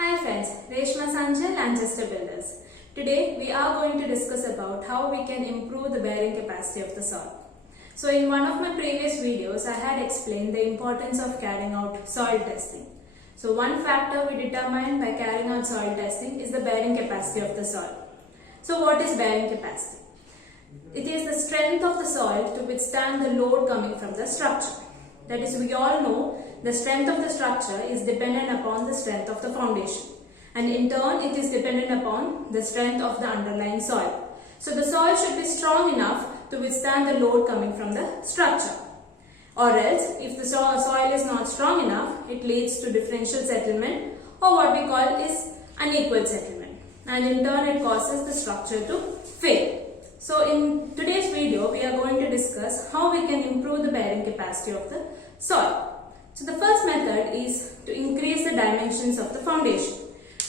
Hi friends, Reshma Sanjay, Lanchester Builders. Today we are going to discuss about how we can improve the bearing capacity of the soil. So in one of my previous videos, I had explained the importance of carrying out soil testing. So one factor we determine by carrying out soil testing is the bearing capacity of the soil. So what is bearing capacity? It is the strength of the soil to withstand the load coming from the structure. That is, we all know the strength of the structure is dependent upon the strength of the foundation, and in turn it is dependent upon the strength of the underlying soil. So the soil should be strong enough to withstand the load coming from the structure, or else if the soil is not strong enough, it leads to differential settlement, or what we call is unequal settlement, and in turn it causes the structure to fail. So in today's video, we are going to discuss how we can improve the bearing capacity of the soil. So the first method is to increase the dimensions of the foundation.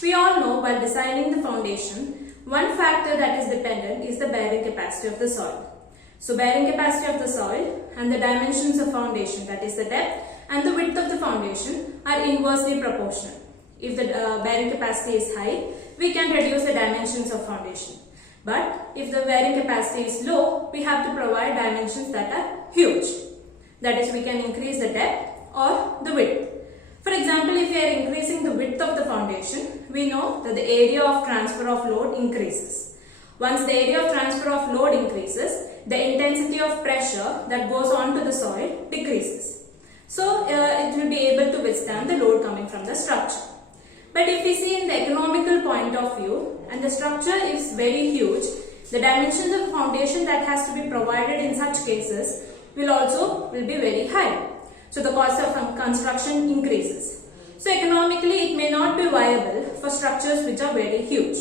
We all know while designing the foundation, one factor that is dependent is the bearing capacity of the soil. So bearing capacity of the soil and the dimensions of foundation, that is the depth and the width of the foundation, are inversely proportional. If the bearing capacity is high, we can reduce the dimensions of foundation. But if the bearing capacity is low, we have to provide dimensions that are huge. That is, we can increase the depth or the width. For example, if we are increasing the width of the foundation, we know that the area of transfer of load increases. Once the area of transfer of load increases, the intensity of pressure that goes onto the soil decreases. So, it will be able to withstand the load coming from the structure. But if we see in the economical point of view, and the structure is very huge, the dimensions of the foundation that has to be provided in such cases will be very high. So the cost of construction increases. So economically it may not be viable for structures which are very huge.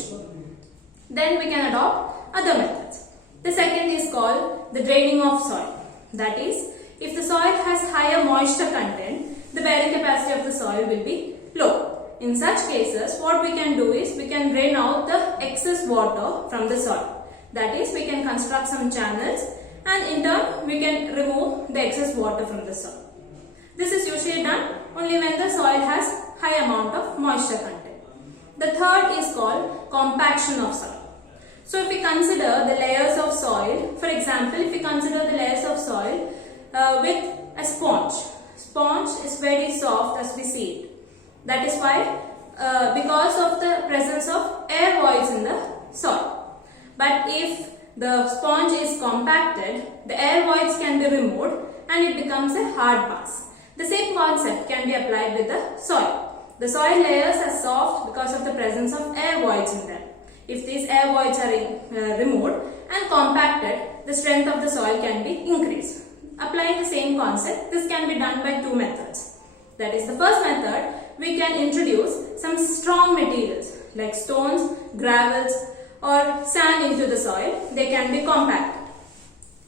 Then we can adopt other methods. The second is called the draining of soil. That is, if the soil has higher moisture content, the bearing capacity of the soil will be low. In such cases, what we can do is we can drain out the excess water from the soil. That is, we can construct some channels and in turn we can remove the excess water from the soil. This is usually done only when the soil has high amount of moisture content. The third is called compaction of soil. So if we consider the layers of soil, for example, if we consider the layers of soil with a sponge. Sponge is very soft as we see it. That is why, because of the presence of air voids in the soil. But if the sponge is compacted, the air voids can be removed and it becomes a hard mass. The same concept can be applied with the soil. The soil layers are soft because of the presence of air voids in them. If these air voids are removed and compacted, the strength of the soil can be increased. Applying the same concept, this can be done by two methods. That is, the first method, we can introduce some strong materials like stones, gravels or sand into the soil. They can be compacted.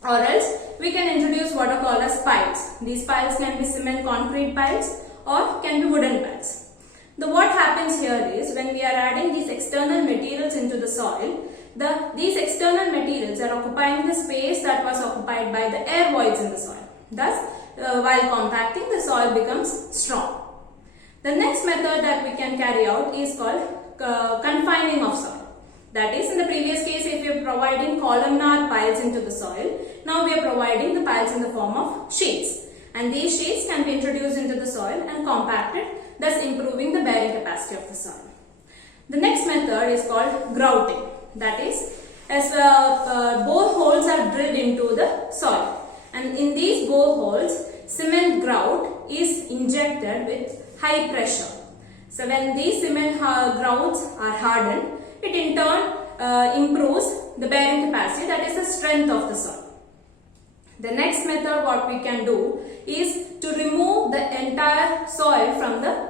Or else we can introduce what are called as piles. These piles can be cement concrete piles or can be wooden piles. What happens here is when we are adding these external materials into the soil, these external materials are occupying the space that was occupied by the air voids in the soil. Thus, while compacting, the soil becomes strong. The next method that we can carry out is called confining of soil. That is, in the previous case, if we are providing columnar piles into the soil, now we are providing the piles in the form of sheets. And these sheets can be introduced into the soil and compacted, thus improving the bearing capacity of the soil. The next method is called grouting. That is, as boreholes are drilled into the soil. And in these boreholes, cement grout is injected with high pressure. So when these cement grouts are hardened, it in turn improves the bearing capacity, that is the strength of the soil. The next method what we can do is to remove the entire soil from the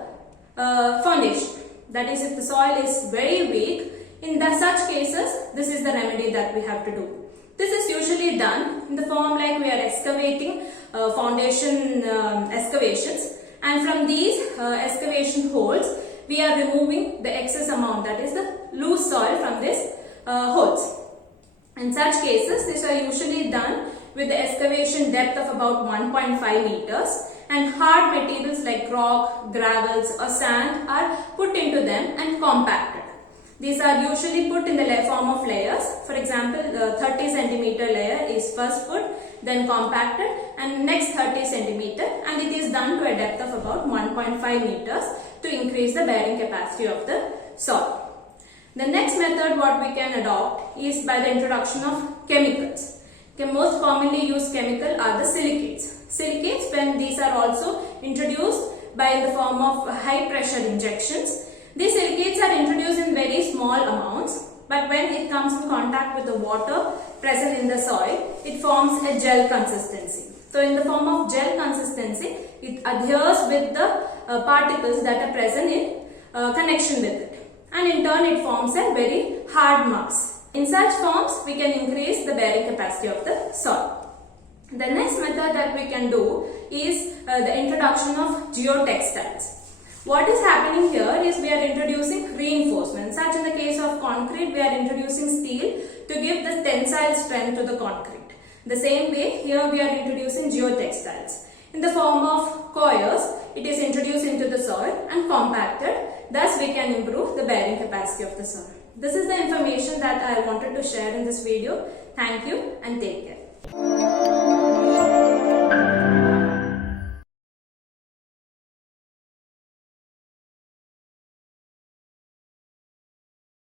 foundation. That is, if the soil is very weak, in such cases, this is the remedy that we have to do. This is usually done in the form like we are excavating foundation excavations, and from these excavation holes, we are removing the excess amount, that is the loose soil from these holes. In such cases, these are usually done with the excavation depth of about 1.5 meters and hard materials like rock, gravels or sand are put into them and compacted. These are usually put in the form of layers. For example, the 30 centimeter layer is first put, then compacted, and next 30 centimeter, and it is done to a depth of about 1.5 meters to increase the bearing capacity of the soil. The next method what we can adopt is by the introduction of chemicals. The most commonly used chemical are the silicates. Silicates, when these are also introduced by the form of high pressure injections. These silicates are introduced in very small amounts, but when it comes in contact with the water present in the soil, it forms a gel consistency. So in the form of gel consistency, it adheres with the particles that are present in connection with it, and in turn it forms a very hard mass. In such forms, we can increase the bearing capacity of the soil. The next method that we can do is the introduction of geotextiles. What is happening here is we are introducing reinforcement. Such in the case of concrete, we are introducing steel to give the tensile strength to the concrete. The same way, here we are introducing geotextiles. In the form of coils, it is introduced into the soil and compacted. Thus, we can improve the bearing capacity of the soil. This is the information that I wanted to share in this video. Thank you and take care.